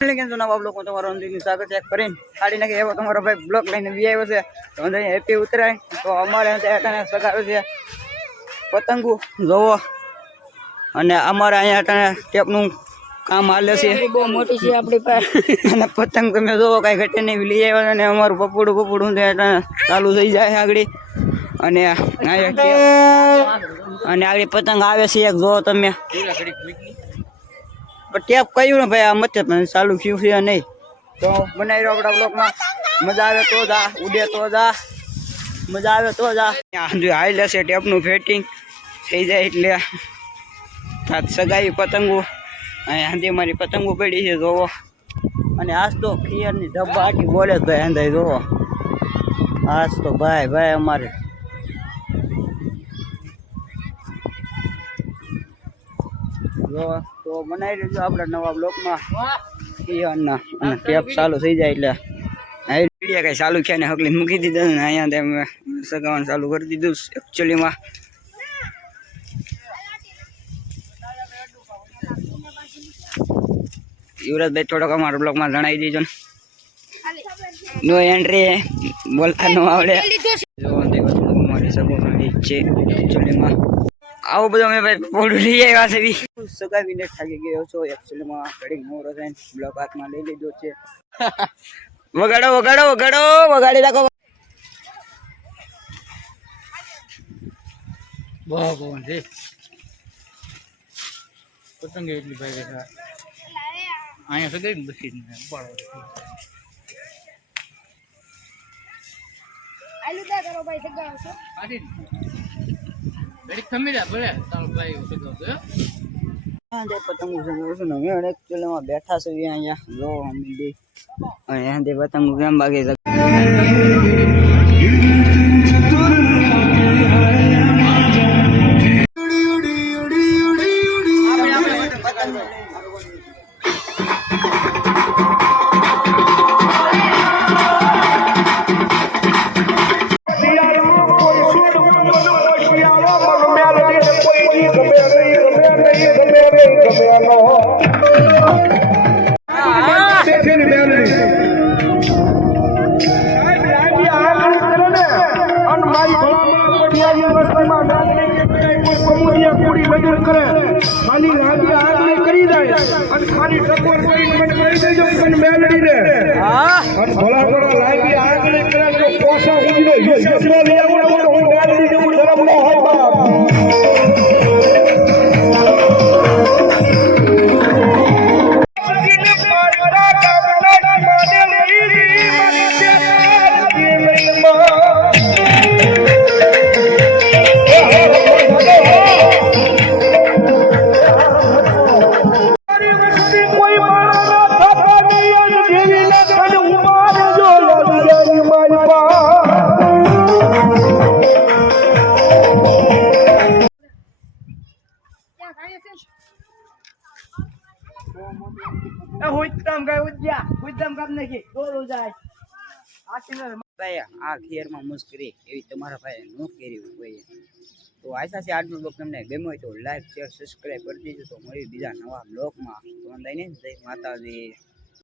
કેમ છો નવા બ્લોક માં તમારું અંદરનું સ્વાગત છે. કરીને કાઢી નાખી એવો તમારો ભાઈ બ્લોક લઈને વી આવ્યો છે. તો અંદર હેપી ઉતરાય તો અમારે ત્યાં સગાડું છે પતંગો જોવો અને અમારે અહીંયા ત્યાં ટેપનું કામ હાલે છે બહુ મોટી છે આપણી પાસે અને પતંગ તમે જોવો કાંઈ ઘટે નહીં લઈ આવ્યા અને અમારું પપડું ચાલુ થઈ જાય આગળ અને આગળ પતંગ આવે છે એક જોવો તમે ટેપ કહ્યું ને ભાઈ આ મત પણ ચાલુ થયું છે નહીં તો બનાવી રહ્યો આપણા બ્લોકમાં મજા આવે તો જા ઉડે તો જા મજા આવે તો જા હાઈ લેશે ટેપનું ફિટિંગ થઈ જાય એટલે સગાઈ પતંગો અહીંયા મારી પતંગો પડી છે જોવો અને આજ તો ખીયરની ડબ્બા આટી બોલે જ ભાઈ અંદાજ જોવો આજ તો ભાઈ અમારે તો બનાવી દેજો આપણે નવા બ્લોકમાં ખીયરના અને ટેપ ચાલુ થઈ જાય એટલે વિડીયો કઈ ચાલુ છે ને હકલી મૂકી દીધું ને અહીંયા તેમ સગાવાનું ચાલુ કરી દીધું એકચ્યુઅલીમાં યુવરાજભાઈ થોડોક અમારા બ્લોકમાં જણાવી દેજો ને નો એન્ટ્રી બોલતા ન આવડે મારી સગવડ છે એકચ્યુઅલીમાં આવું બધું મેં ભાઈ પોડું લઈ આવ્યા છે સગાવીને થાકી ગયો છો એકચ્યુઅલીમાં ઘડી મોરો થઈને બ્લોક હાથમાં લઈ લીધો છે વગાડો વગાડી રાખો બહુ છે પતંગ એટલી ભાઈ અહીંયા સગાઈ બસી પતંગો બેઠા છે અહીંયા જો અહીંયા પતંગો કેમ બાકી આ ખીયરમાં મુશ્કેલી એવી તમારા ભાઈ ન કરી હોય તો આશા છે આજનો બ્લોગ તમને ગમ્યો હોય તો લાઈક શેર સબસ્ક્રાઈબ કરી દેજો તો મળી બીજા નવા બ્લોગમાં તો જય માતાજી.